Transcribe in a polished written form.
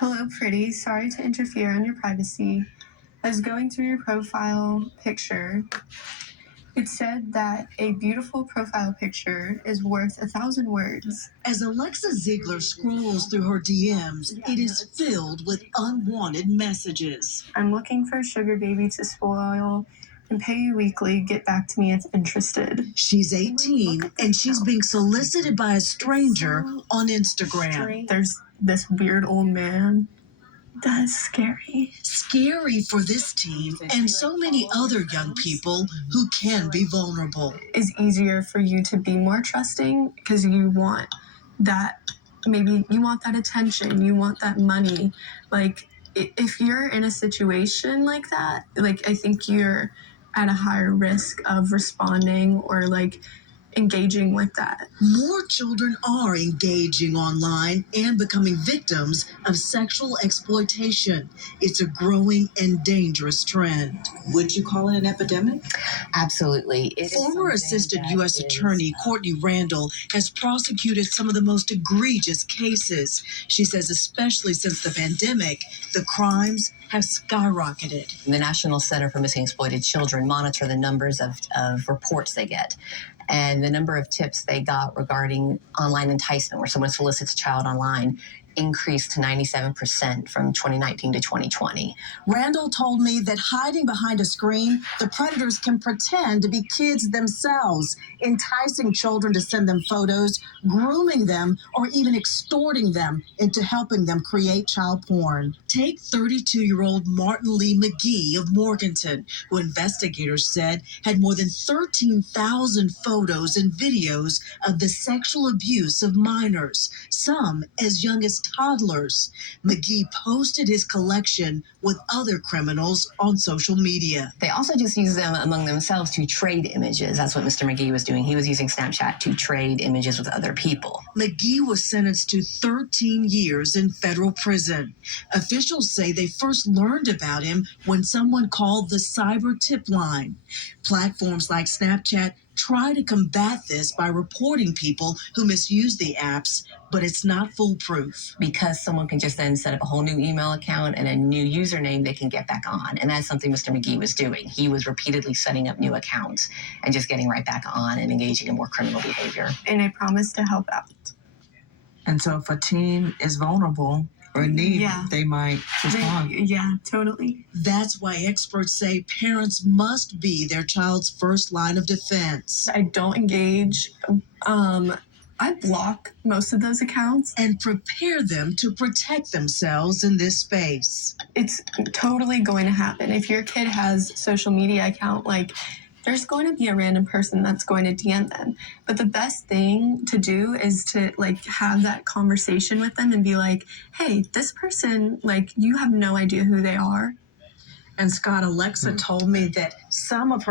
Hello, pretty. Sorry to interfere on your privacy. I was going through your profile picture. It said that a beautiful profile picture is worth 1,000 words. As Alexa Ziegler scrolls through her DMs, it is filled with unwanted messages. I'm looking for a sugar baby to spoil and pay you weekly. Get back to me if interested. She's 18 and she's being solicited by a stranger on Instagram. There's this weird old man. That is scary. Scary for this teen and so many other young people who can be vulnerable. It's easier for you to be more trusting because you want that, maybe you want that attention, you want that money. Like, if you're in a situation like that, like, I think you're at a higher risk of responding or like engaging with that. More children are engaging online and becoming victims of sexual exploitation. It's a growing and dangerous trend. Would you call it an epidemic? Absolutely. Former Assistant U.S. Attorney Courtney Randall has prosecuted some of the most egregious cases. She says especially since the pandemic, the crimes have skyrocketed. The National Center for Missing and Exploited Children monitor the numbers of reports they get. And the number of tips they got regarding online enticement, where someone solicits a child online, increased to 97% from 2019 to 2020. Randall told me that hiding behind a screen, the predators can pretend to be kids themselves, enticing children to send them photos, grooming them, or even extorting them into helping them create child porn. Take 32-year-old Martin Lee McGee of Morganton, who investigators said had more than 13,000 photos and videos of the sexual abuse of minors, some as young as toddlers. McGee posted his collection with other criminals on social media. They also just use them among themselves to trade images. That's what Mr. McGee was doing. He was using Snapchat to trade images with other people. McGee was sentenced to 13 years in federal prison. Officials say they first learned about him when someone called the cyber tip line. Platforms like Snapchat try to combat this by reporting people who misuse the apps, but it's not foolproof. Because someone can just then set up a whole new email account and a new username they can get back on. And that's something Mr. McGee was doing. He was repeatedly setting up new accounts and just getting right back on and engaging in more criminal behavior. And I promise to help out. And so if a teen is vulnerable or in need, they might respond. Yeah, totally. That's why experts say parents must be their child's first line of defense. I don't engage. I block most of those accounts. And prepare them to protect themselves in this space. It's totally going to happen. If your kid has social media account, like, there's going to be a random person that's going to DM them. But the best thing to do is to, like, have that conversation with them and be like, hey, this person, like, you have no idea who they are. And Scott, Alexa told me that some of her